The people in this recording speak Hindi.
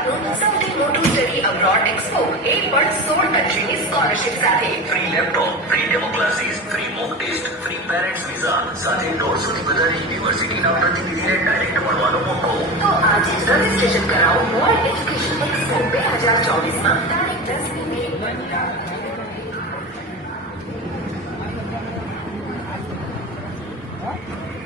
सऊदी मोटू स्टडी अब्रॉड एक्सपो एक पर सोल कंट्री की स्कॉलरशिप साथ free laptop free demo classes free mock test free parents visa साथ ही डोर सोच बदल यूनिवर्सिटी ना प्रतिनिधि ने डायरेक्ट मरवा लो मौको तो आज ही सर रजिस्ट्रेशन कराओ मोर एजुकेशन एक्सपो दो हजार चौबीस में तारीख दस मई वन